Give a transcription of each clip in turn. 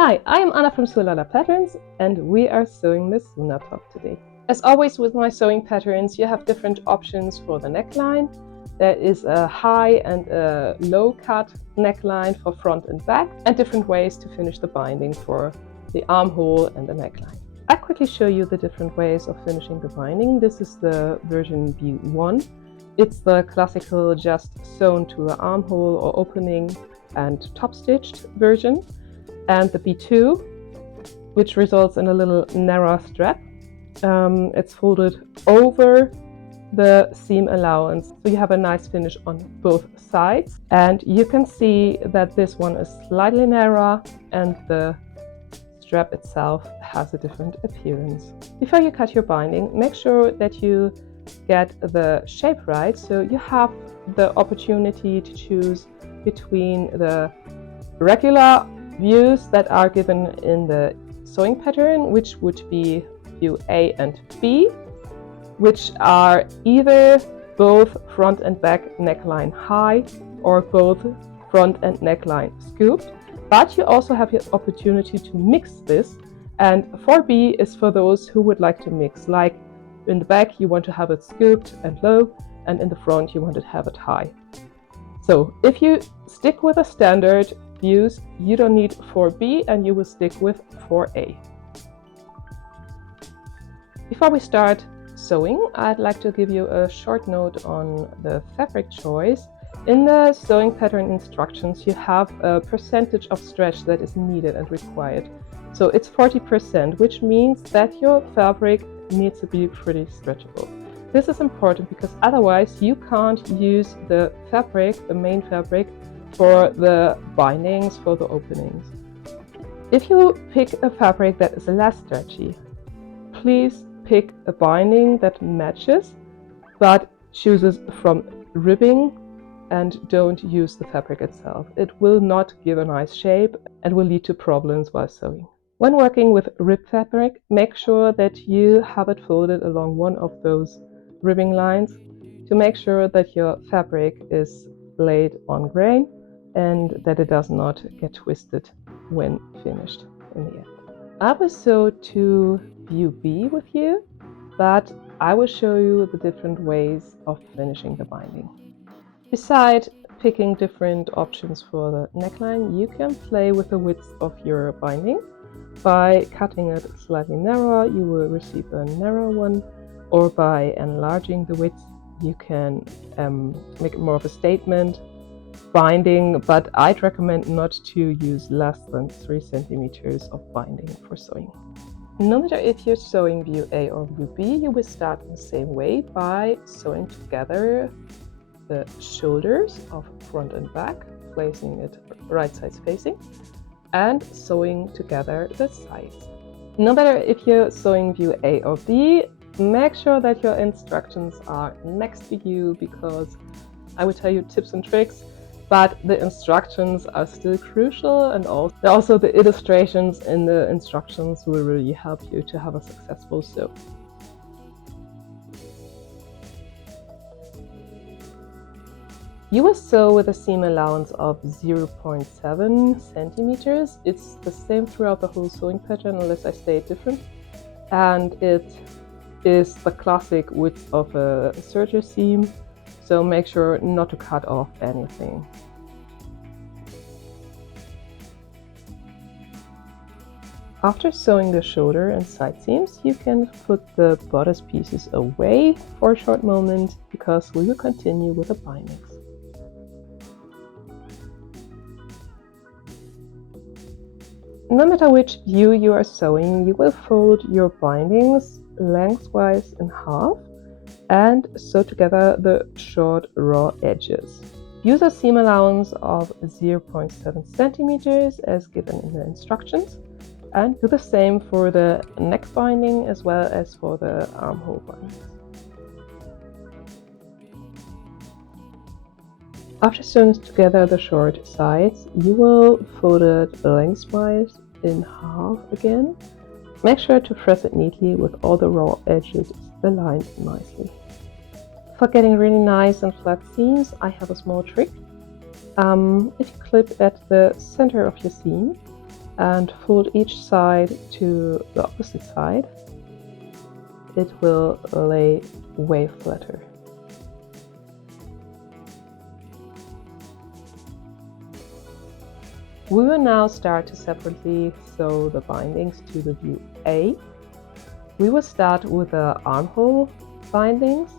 Hi, I am Anna from succsessful Patterns and we are sewing the Suna top today. As always with my sewing patterns, you have different options for the neckline. There is a high and a low cut neckline for front and back, and different ways to finish the binding for the armhole and the neckline. I'll quickly show you the different ways of finishing the binding. This is the version view 1. It's the classical just sewn to the armhole or opening and top stitched version. And the B2, which results in a little narrow strap. It's folded over the seam allowance, so you have a nice finish on both sides. And you can see that this one is slightly narrower and the strap itself has a different appearance. Before you cut your binding, make sure that you get the shape right, so you have the opportunity to choose between the regular views that are given in the sewing pattern, which would be view A and B, which are either both front and back neckline high or both front and neckline scooped. But you also have the opportunity to mix this, and 4B is for those who would like to mix, like in the back you want to have it scooped and low, and in the front you want to have it high. So if you stick with a standard views, you don't need 4B and you will stick with 4A. Before we start sewing, I'd like to give you a short note on the fabric choice. In the sewing pattern instructions, you have a percentage of stretch that is needed and required. So it's 40%, which means that your fabric needs to be pretty stretchable. This is important because otherwise you can't use the fabric, the main fabric, for the bindings, for the openings. If you pick a fabric that is less stretchy, please pick a binding that matches but chooses from ribbing and don't use the fabric itself. It will not give a nice shape and will lead to problems while sewing. When working with rib fabric, make sure that you have it folded along one of those ribbing lines to make sure that your fabric is laid on grain and that it does not get twisted when finished in the end. I will sew to view B with you, but I will show you the different ways of finishing the binding. Besides picking different options for the neckline, you can play with the width of your binding. By cutting it slightly narrower, you will receive a narrow one, or by enlarging the width, you can make it more of a statement binding, but I'd recommend not to use less than 3 centimeters of binding for sewing. No matter if you're sewing view A or view B, you will start in the same way by sewing together the shoulders of front and back, placing it right sides facing, and sewing together the sides. No matter if you're sewing view A or B, make sure that your instructions are next to you, because I will tell you tips and tricks, but the instructions are still crucial, and also the illustrations in the instructions will really help you to have a successful sew. You will sew with a seam allowance of 0.7 centimeters. It's the same throughout the whole sewing pattern unless I say it different. And it is the classic width of a serger seam, so make sure not to cut off anything. After sewing the shoulder and side seams, you can put the bodice pieces away for a short moment, because we will continue with the bindings. No matter which view you are sewing, you will fold your bindings lengthwise in half and sew together the short raw edges. Use a seam allowance of 0.7 centimeters as given in the instructions, and do the same for the neck binding as well as for the armhole bindings. After sewing together the short sides, you will fold it lengthwise in half again. Make sure to press it neatly with all the raw edges aligned nicely. For getting really nice and flat seams, I have a small trick. If you clip at the center of your seam, and fold each side to the opposite side, it will lay way flatter. We will now start to separately sew the bindings to the view A. We will start with the armhole bindings,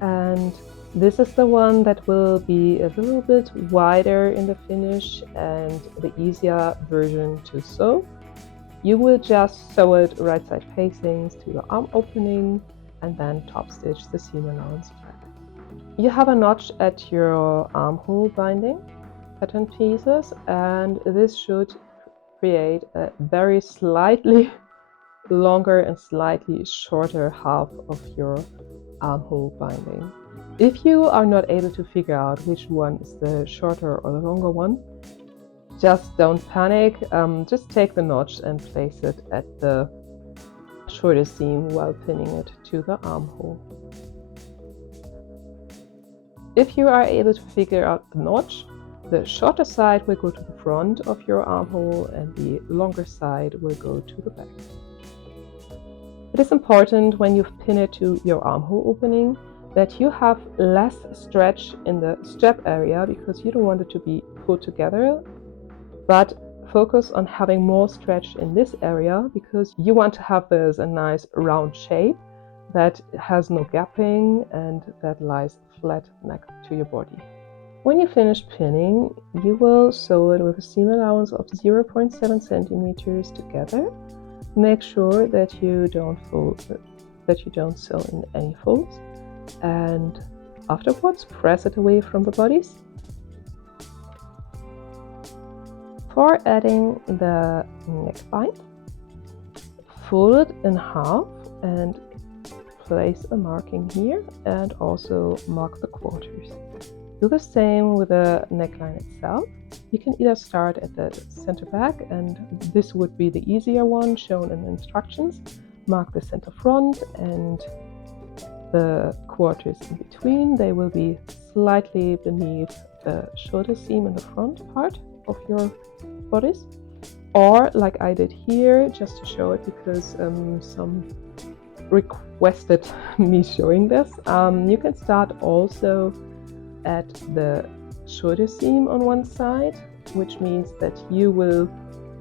and this is the one that will be a little bit wider in the finish and the easier version to sew. You will just sew it right side facings to the arm opening and then top stitch the seam allowance flat. You have a notch at your armhole binding pattern pieces, and this should create a very slightly longer and slightly shorter half of your armhole binding. If you are not able to figure out which one is the shorter or the longer one, just don't panic. Just take the notch and place it at the shorter seam while pinning it to the armhole. If you are able to figure out the notch, the shorter side will go to the front of your armhole and the longer side will go to the back. It is important when you pin it to your armhole opening that you have less stretch in the strap area, because you don't want it to be pulled together, but focus on having more stretch in this area because you want to have this a nice round shape that has no gapping and that lies flat next to your body. When you finish pinning, you will sew it with a seam allowance of 0.7 centimeters together. Make sure that you don't sew in any folds, and afterwards press it away from the bodies. For adding the neckband, fold it in half and place a marking here and also mark the quarters. Do the same with the neckline itself. You can either start at the center back, and this would be the easier one shown in the instructions. Mark the center front and the quarters in between. They will be slightly beneath the shoulder seam in the front part of your bodice. Or like I did here, just to show it because some requested me showing this, you can start also at the shoulder seam on one side, which means that you will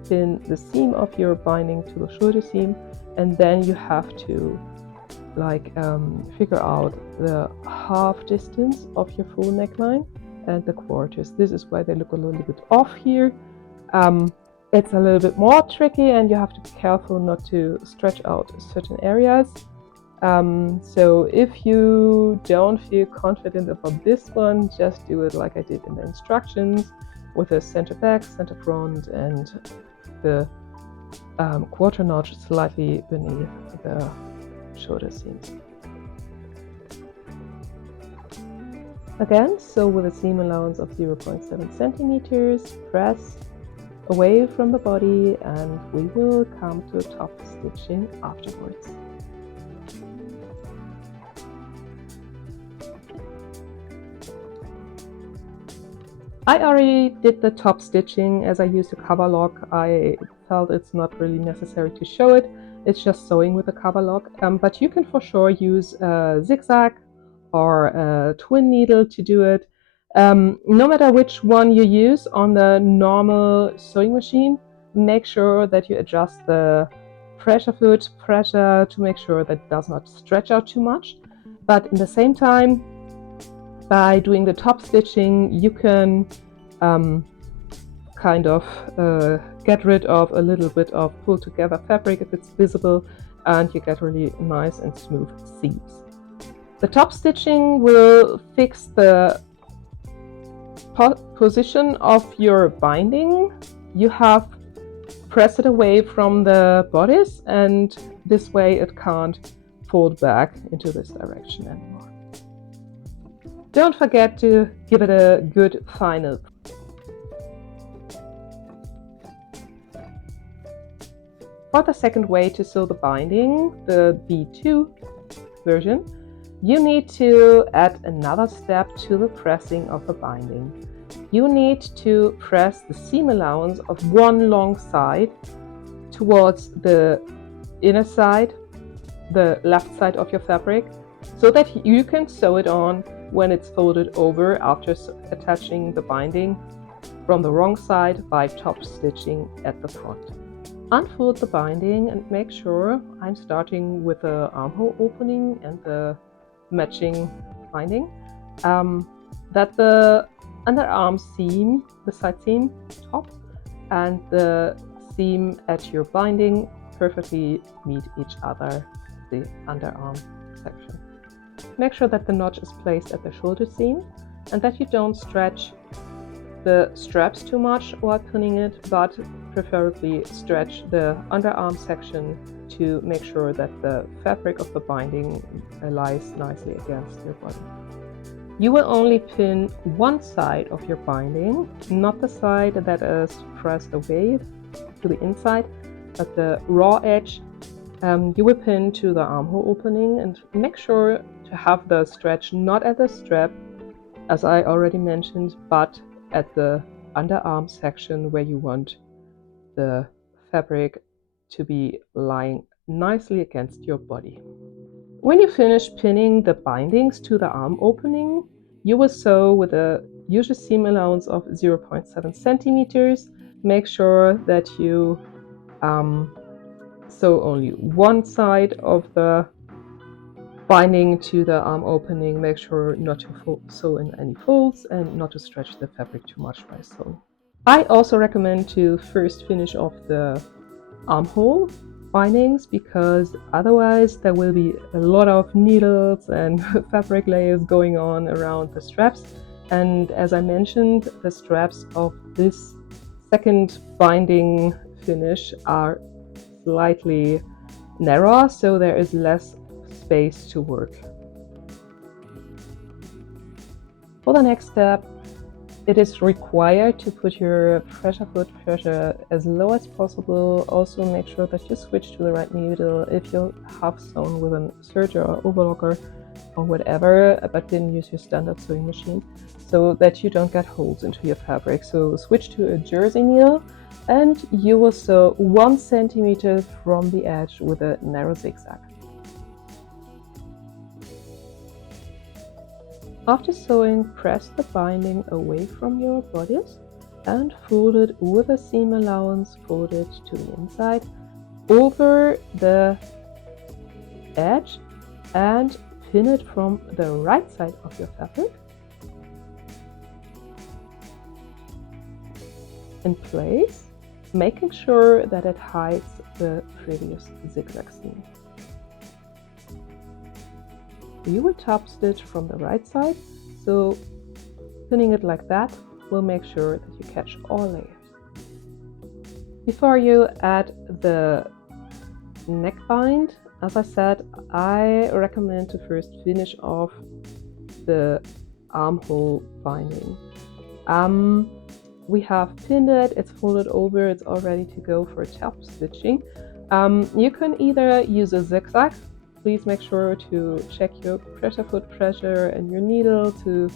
pin the seam of your binding to the shoulder seam, and then you have to figure out the half distance of your full neckline and the quarters. This is why they look a little bit off here. It's a little bit more tricky and you have to be careful not to stretch out certain areas. So if you don't feel confident about this one, just do it like I did in the instructions, with a center back, center front, and the quarter notch slightly beneath the shoulder seams. Again, sew with a seam allowance of 0.7 centimeters, press away from the body, and we will come to top stitching afterwards. I already did the top stitching as I used a cover lock. I felt it's not really necessary to show it. It's just sewing with a cover lock, but you can for sure use a zigzag or a twin needle to do it. No matter which one you use on the normal sewing machine, make sure that you adjust the pressure to make sure that it does not stretch out too much. But at the same time, by doing the top stitching, you can get rid of a little bit of pulled together fabric if it's visible, and you get really nice and smooth seams. The top stitching will fix the position of your binding. You have pressed it away from the bodice, and this way it can't fold back into this direction anymore. Don't forget to give it a good final. For the second way to sew the binding, the B2 version, you need to add another step to the pressing of the binding. you need to press the seam allowance of one long side towards the inner side, the left side of your fabric, so that you can sew it on when it's folded over after attaching the binding from the wrong side by top stitching at the front. Unfold the binding and make sure, I'm starting with the armhole opening and the matching binding, that the underarm seam, the side seam top, and the seam at your binding perfectly meet each other, the underarm section. Make sure that the notch is placed at the shoulder seam and that you don't stretch the straps too much while pinning it, but preferably stretch the underarm section to make sure that the fabric of the binding lies nicely against your body. You will only pin one side of your binding, not the side that is pressed away to the inside, but the raw edge. You will pin to the armhole opening and make sure to have the stretch not at the strap, as I already mentioned, but at the underarm section where you want the fabric to be lying nicely against your body. When you finish pinning the bindings to the arm opening, you will sew with a usual seam allowance of 0.7 centimeters. Make sure that you sew only one side of the binding to the arm opening. Make sure not to sew in any folds and not to stretch the fabric too much by sewing. I also recommend to first finish off the armhole bindings, because otherwise there will be a lot of needles and fabric layers going on around the straps. And as I mentioned, the straps of this second binding finish are slightly narrow, so there is less space to work. For the next step, it is required to put your foot pressure as low as possible. Also make sure that you switch to the right needle if you have sewn with a serger or overlocker or whatever, but didn't use your standard sewing machine, so that you don't get holes into your fabric. So switch to a jersey needle and you will sew 1 centimeter from the edge with a narrow zigzag. After sewing, press the binding away from your bodice and fold it with a seam allowance folded to the inside over the edge and pin it from the right side of your fabric in place, making sure that it hides the previous zigzag seam. You will top stitch from the right side, so pinning it like that will make sure that you catch all layers. Before you add the neck bind, as I said, I recommend to first finish off the armhole binding. We have pinned it, it's folded over, it's all ready to go for top stitching. You can either use a zigzag. Please make sure to check your foot pressure and your needle to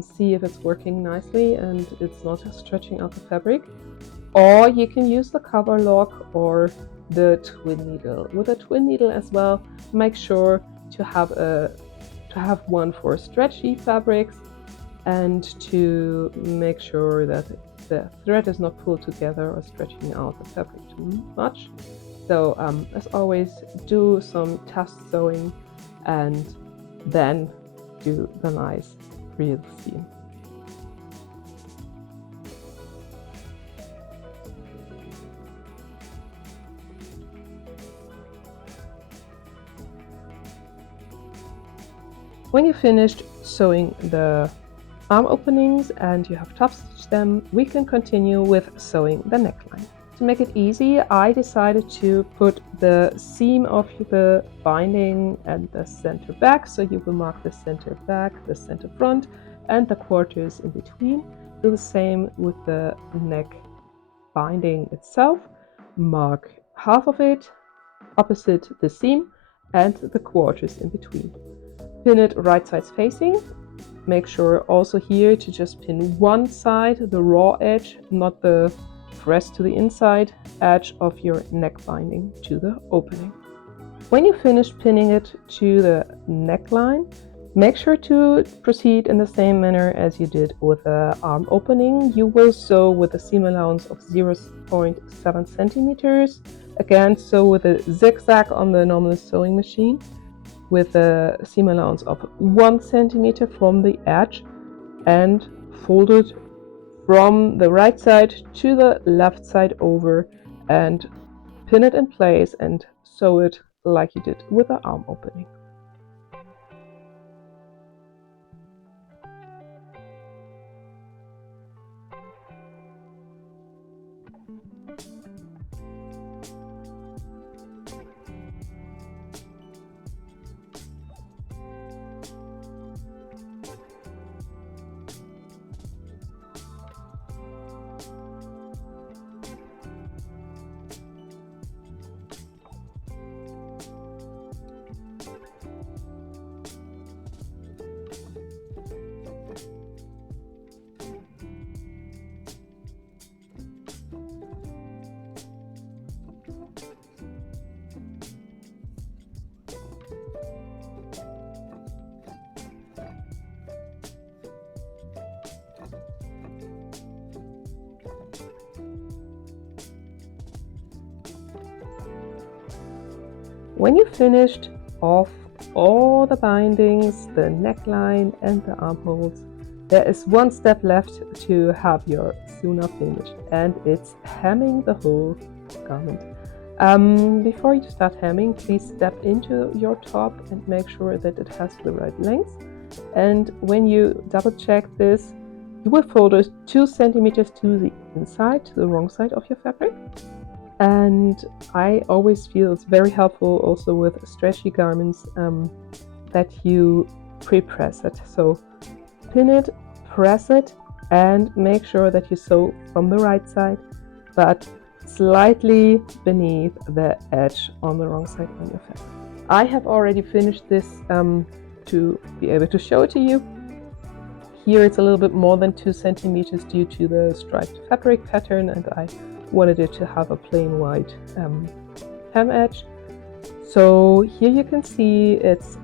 see if it's working nicely and it's not stretching out the fabric. Or you can use the cover lock or the twin needle. With a twin needle as well, make sure to have one for stretchy fabrics and to make sure that the thread is not pulled together or stretching out the fabric too much. So as always, do some test sewing and then do the nice real seam. When you finished sewing the arm openings and you have top stitched them, we can continue with sewing the neckline. To make it easy, I decided to put the seam of the binding at the center back. So you will mark the center back, the center front, and the quarters in between. Do the same with the neck binding itself. Mark half of it opposite the seam and the quarters in between. Pin it right sides facing make sure also here to just pin one side, the raw edge, not the press to the inside edge of your neck binding to the opening. When you finish pinning it to the neckline, make sure to proceed in the same manner as you did with the arm opening. You will sew with a seam allowance of 0.7 centimeters. Again, sew with a zigzag on the normal sewing machine with a seam allowance of 1 centimeter from the edge and fold it from the right side to the left side over and pin it in place and sew it like you did with the arm opening. When you finished off all the bindings, the neckline and the armholes, there is one step left to have your Suna finished, and it's hemming the whole garment. Before you start hemming, please step into your top and make sure that it has the right length. And when you double check this, you will fold it 2 centimeters to the inside, to the wrong side of your fabric. And I always feel it's very helpful also with stretchy garments that you pre-press it. So pin it, press it, and make sure that you sew from the right side, but slightly beneath the edge on the wrong side on your fabric. I have already finished this to be able to show it to you. Here it's a little bit more than 2 centimeters due to the striped fabric pattern, and I wanted it to have a plain white hem edge. So here you can see it's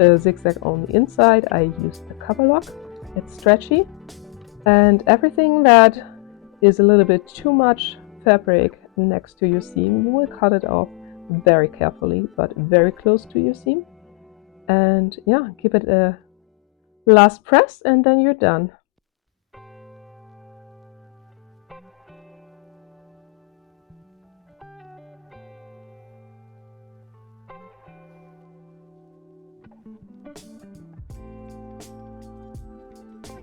a zigzag on the inside. I used the cover lock. It's stretchy, and everything that is a little bit too much fabric next to your seam, you will cut it off very carefully, but very close to your seam. And yeah, give it a last press and then you're done.